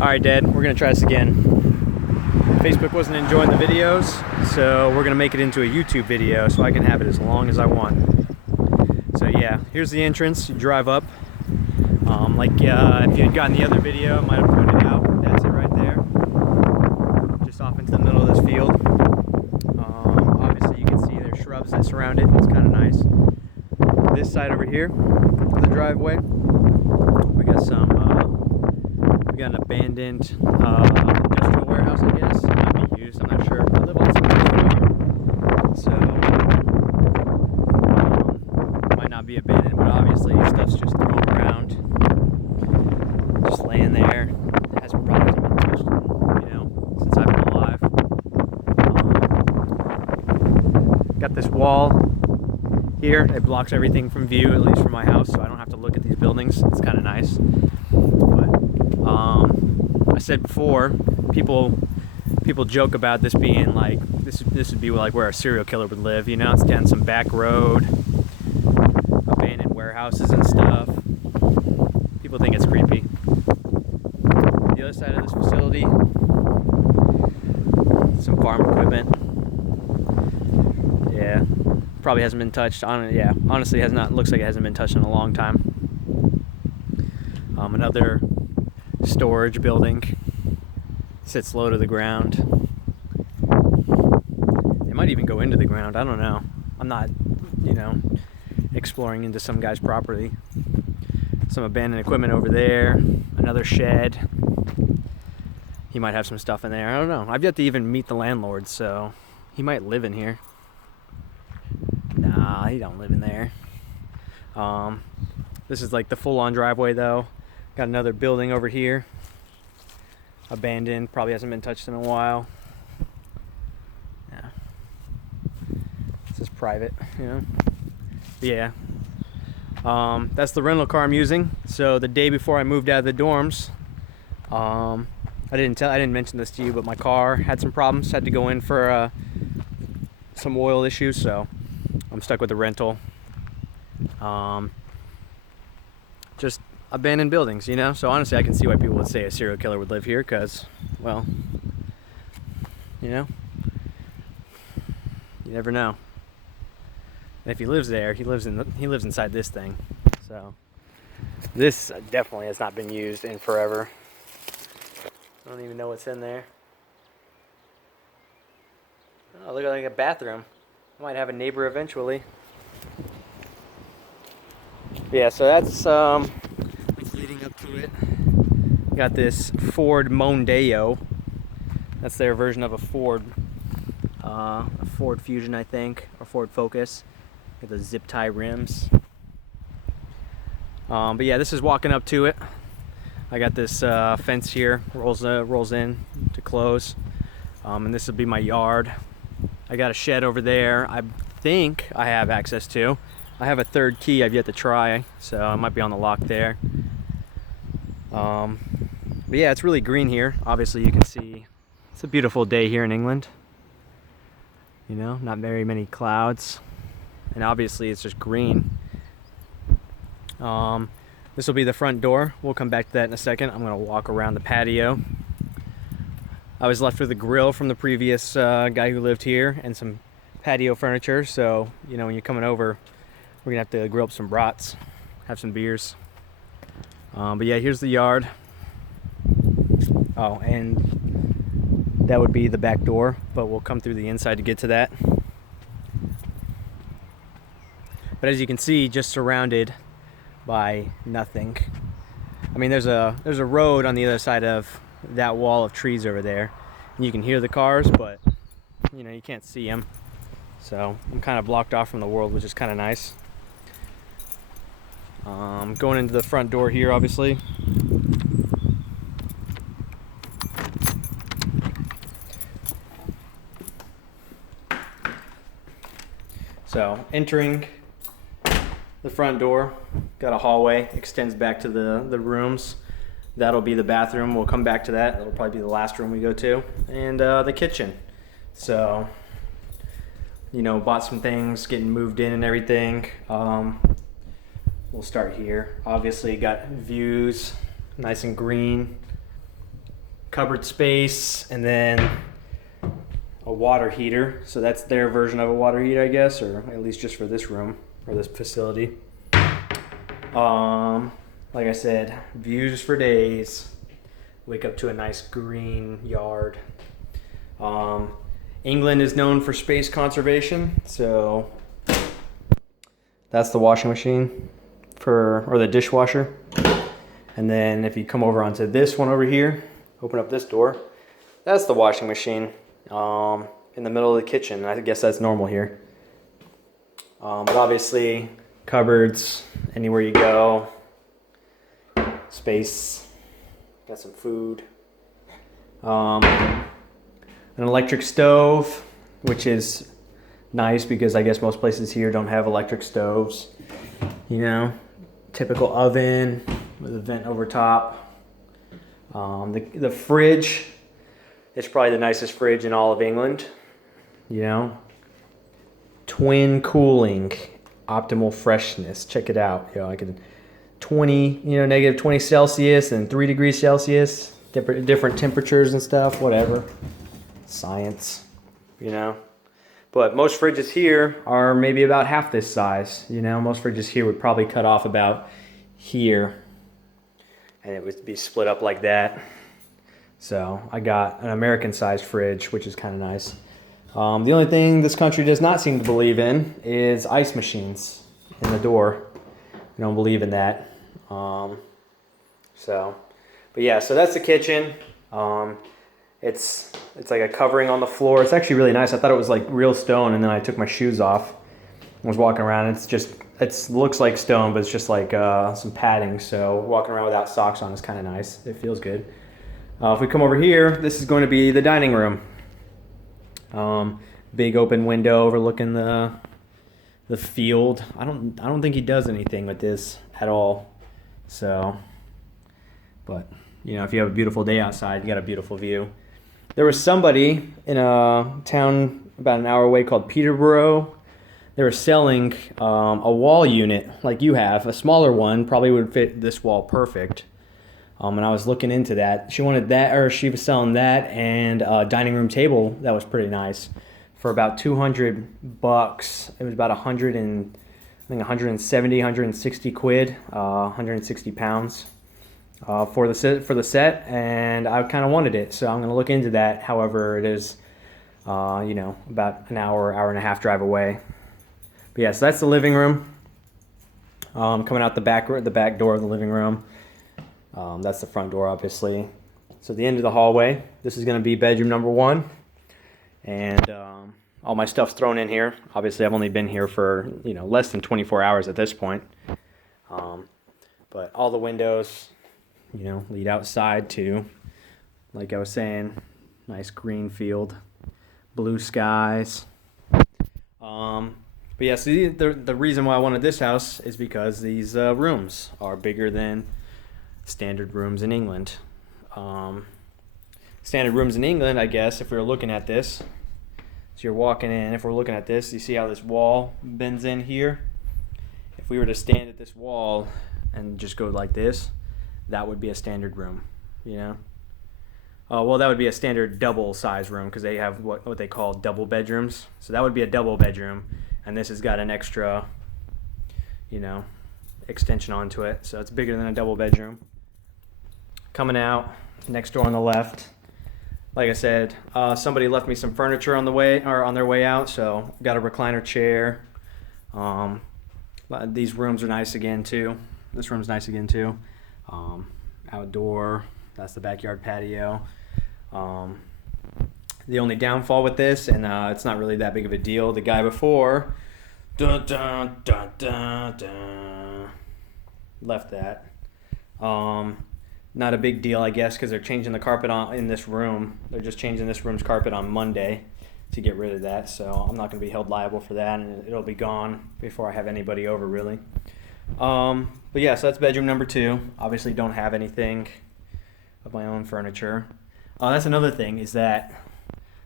Alright, Dad, we're gonna try this again. Facebook wasn't enjoying the videos, so we're gonna make it into a YouTube video so I can have it as long as I want. So yeah, here's the entrance. You drive up. If you had gotten the other video, I might have pointed out. That's it right there. Just off into the middle of this field. Obviously you can see there's shrubs that surround it. It's kind of nice. This side over here, the driveway, we got an abandoned industrial warehouse, I guess. It might be used, I'm not sure. I live on somebody's farm, so it might not be abandoned, but obviously stuff's just thrown around, just laying there. It hasn't probably been touched, since I've been alive. Got this wall here. It blocks everything from view, at least from my house, so I don't have to look at these buildings. It's kind of nice. I said before, people joke about this being like this would be like where a serial killer would live. It's down some back road, abandoned warehouses and stuff. People think it's creepy. The other side of this facility, some farm equipment. Yeah, probably hasn't been touched. Honestly, has not. Looks like it hasn't been touched in a long time. Another storage building sits low to the ground. It might even go into the ground. I don't know. I'm not, exploring into some guy's property. Some abandoned equipment over there. Another shed. He might have some stuff in there. I don't know. I've yet to even meet the landlord, so he might live in here. Nah, he don't live in there. This is like the full-on driveway, though. Got another building over here. Abandoned, probably hasn't been touched in a while. Yeah. This is private, Yeah. That's the rental car I'm using. So the day before I moved out of the dorms, I didn't mention this to you, but my car had some problems. Had to go in for some oil issues, so I'm stuck with the rental. Just abandoned buildings, so honestly I can see why people would say a serial killer would live here, because, well, you never know. And if he lives there, he lives inside this thing. So this definitely has not been used in forever. I don't even know what's in there. Oh, look like a bathroom. I might have a neighbor eventually. Yeah, so that's leading up to it. Got this Ford Mondeo. That's their version of a Ford Fusion, I think, or Ford Focus. Got the zip tie rims. But yeah, this is walking up to it. I got this fence here, rolls in to close, and this will be my yard. I got a shed over there. I think I have access to. I have a third key I've yet to try, so I might be on the lock there. But yeah, it's really green here. Obviously you can see it's a beautiful day here in England. Not very many clouds. And obviously it's just green. This will be the front door. We'll come back to that in a second. I'm gonna walk around the patio. I was left with a grill from the previous guy who lived here and some patio furniture. So, when you're coming over, we're gonna have to grill up some brats, have some beers. But yeah, here's the yard. Oh, and that would be the back door, but we'll come through the inside to get to that. But as you can see, just surrounded by nothing. I mean, there's a road on the other side of that wall of trees over there, and you can hear the cars, but you can't see them. So I'm kind of blocked off from the world, which is kind of nice. Going into the front door here, obviously. So entering the front door, got a hallway, extends back to the rooms. That'll be the bathroom. We'll come back to that. It'll probably be the last room we go to. And the kitchen. So, bought some things, getting moved in and everything. We'll start here. Obviously got views, nice and green. cupboard space, and then a water heater. So that's their version of a water heater, I guess, or at least just for this room or this facility. Like I said, views for days. Wake up to a nice green yard. England is known for space conservation, so that's the washing machine or the dishwasher. And then if you come over onto this one over here, open up this door, that's the washing machine in the middle of the kitchen. I guess that's normal here. But obviously, cupboards, anywhere you go, space, got some food. An electric stove, which is nice because I guess most places here don't have electric stoves. You know, typical oven with a vent over top. The fridge, it's probably the nicest fridge in all of England. You know, twin cooling, optimal freshness. Check it out. You know, I can negative 20 Celsius and 3 degrees Celsius, different temperatures and stuff, whatever. Science, you know. But most fridges here are maybe about half this size. You know, most fridges here would probably cut off about here, and it would be split up like that. So I got an American-sized fridge, which is kind of nice. The only thing this country does not seem to believe in is ice machines in the door. We don't believe in that. But yeah, so that's the kitchen. It's like a covering on the floor. It's actually really nice. I thought it was like real stone, and then I took my shoes off and was walking around. It looks like stone, but it's just like some padding. So walking around without socks on is kind of nice. It feels good. If we come over here, this is going to be the dining room. Big open window overlooking the field. I don't think he does anything with this at all. So, but you know, if you have a beautiful day outside, you got a beautiful view. There was somebody in a town about an hour away called Peterborough. They were selling a wall unit like you have. A smaller one probably would fit this wall perfect. And I was looking into that. She wanted that, or she was selling that and a dining room table that was pretty nice for about $200. It was about 170, 160 quid, 160 pounds. For the set, and I kind of wanted it, so I'm going to look into that. However, it is, you know, about an hour and a half drive away. But yeah, so that's the living room. Coming out the back door of the living room. That's the front door, obviously. So the end of the hallway. This is going to be bedroom number 1, and all my stuff's thrown in here. Obviously, I've only been here for less than 24 hours at this point. But all the windows, lead outside to, like I was saying, nice green field, blue skies. But yeah, so the reason why I wanted this house is because these rooms are bigger than standard rooms in England. Standard rooms in England, I guess, if we were looking at this, so you're walking in, if we're looking at this, you see how this wall bends in here? If we were to stand at this wall and just go like this, that would be a standard room, well, that would be a standard double size room because they have what they call double bedrooms. So that would be a double bedroom, and this has got an extra, extension onto it. So it's bigger than a double bedroom. Coming out, next door on the left, like I said, somebody left me some furniture on their way out, so got a recliner chair. These rooms are nice again too. This room's nice again too. Outdoor, that's the backyard patio. The only downfall with this, and it's not really that big of a deal, the guy before left that. Not a big deal, I guess, because they're changing the carpet in this room. They're just changing this room's carpet on Monday to get rid of that, so I'm not going to be held liable for that, and it'll be gone before I have anybody over, really. But yeah, so that's bedroom number 2. Obviously don't have anything of my own furniture. That's another thing, is that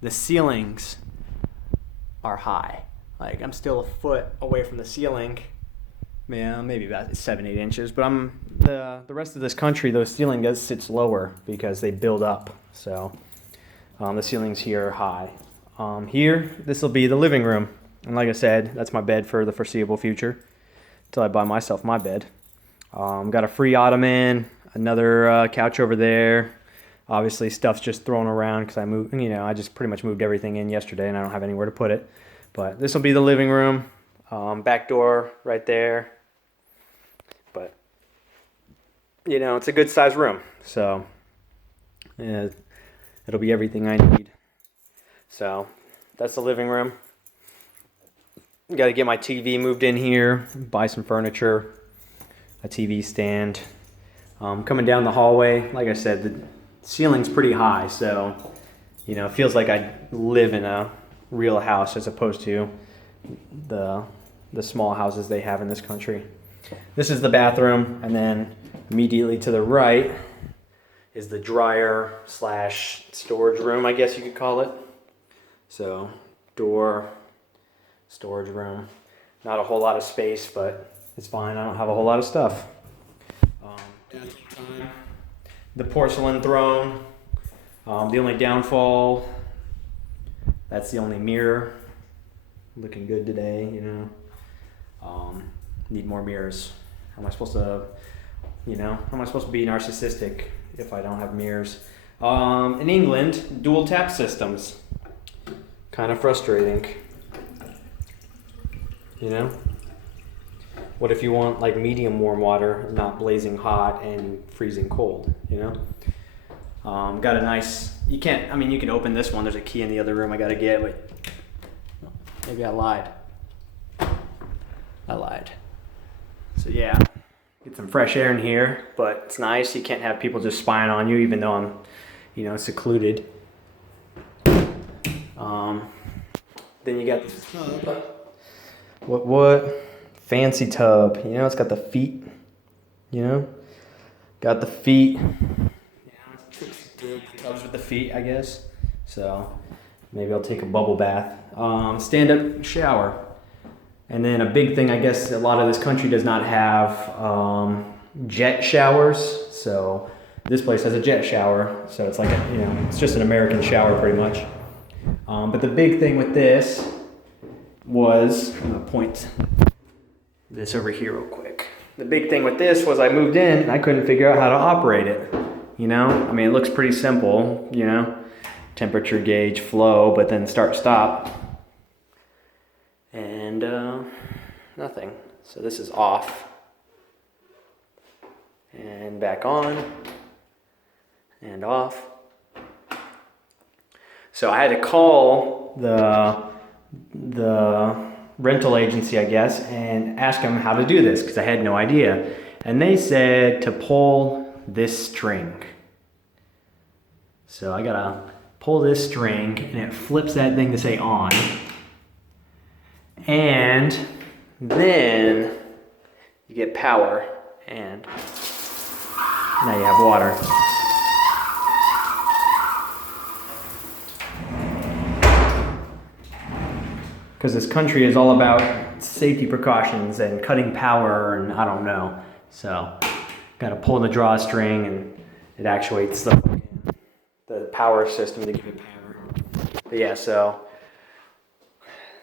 the ceilings are high. Like, I'm still a foot away from the ceiling, Yeah, maybe about 7-8 inches. But the rest of this country, the ceiling does sits lower because they build up. So the ceilings here are high. Here, this will be the living room, and like I said, that's my bed for the foreseeable future until I buy myself my bed. Got a free ottoman, another couch over there. Obviously, stuff's just thrown around because I just pretty much moved everything in yesterday, and I don't have anywhere to put it. But this will be the living room. Back door right there. But it's a good sized room, so yeah, it'll be everything I need. So that's the living room. Got to get my TV moved in here, buy some furniture, a TV stand. Coming down the hallway, like I said, the ceiling's pretty high, so it feels like I live in a real house as opposed to the small houses they have in this country. This is the bathroom, and then immediately to the right is the dryer / storage room, I guess you could call it. So door, storage room. Not a whole lot of space, but it's fine. I don't have a whole lot of stuff. The porcelain throne. The only downfall, that's the only mirror. Looking good today, Need more mirrors. How am I supposed to be narcissistic if I don't have mirrors? In England, dual tap systems. Kind of frustrating. What if you want like medium warm water, not blazing hot and freezing cold, Got a nice, you can open this one. There's a key in the other room I gotta get, but maybe I lied. So yeah, get some fresh air in here, but it's nice. You can't have people just spying on you, even though I'm, secluded. Then you got this tub. What? Fancy tub. It's got the feet. Got the feet. Tubs with the feet, I guess. So maybe I'll take a bubble bath. Stand-up shower. And then a big thing, I guess, a lot of this country does not have jet showers. So this place has a jet shower. So it's like, it's just an American shower pretty much. But the big thing with this was, I'm going to point this over here real quick. The big thing with this was I moved in and I couldn't figure out how to operate it. It looks pretty simple, temperature gauge, flow, but then start, stop. And nothing. So this is off. And back on. And off. So I had to call the rental agency, I guess, and ask them how to do this because I had no idea. And they said to pull this string. So I gotta pull this string and it flips that thing to say on. And then you get power and now you have water. Because this country is all about safety precautions and cutting power and I don't know. So, gotta pull the drawstring and it actuates the power system to give it power. But yeah, so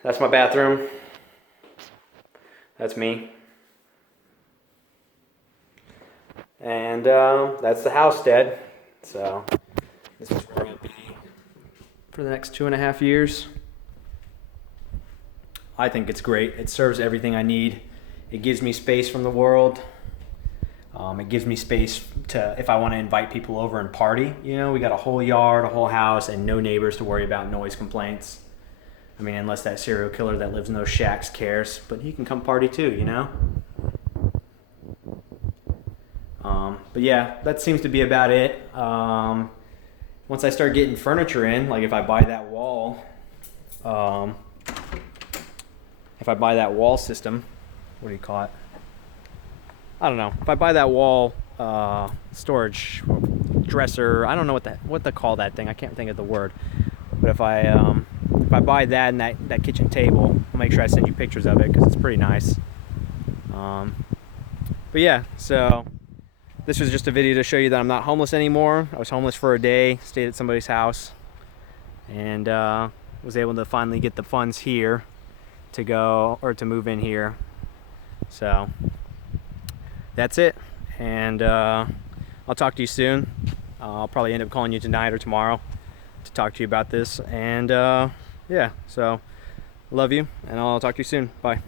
that's my bathroom. That's me. And that's the house, Dad. So, this is where I'll be for the next 2.5 years. I think it's great. It serves everything I need. It gives me space from the world. It gives me space to, if I want to invite people over and party, we got a whole yard, a whole house, and no neighbors to worry about noise complaints. Unless that serial killer that lives in those shacks cares, but he can come party too, But yeah, that seems to be about it. Once I start getting furniture in, like if I buy that wall, system, what do you call it? I don't know. If I buy that wall storage dresser, I don't know what they call that thing. I can't think of the word. But if I buy that and that kitchen table, I'll make sure I send you pictures of it because it's pretty nice. But yeah, so this was just a video to show you that I'm not homeless anymore. I was homeless for a day, stayed at somebody's house, and was able to finally get the funds here to go, or to move in here. So that's it, and I'll talk to you soon. I'll probably end up calling you tonight or tomorrow to talk to you about this, and yeah, so love you, and I'll talk to you soon. Bye.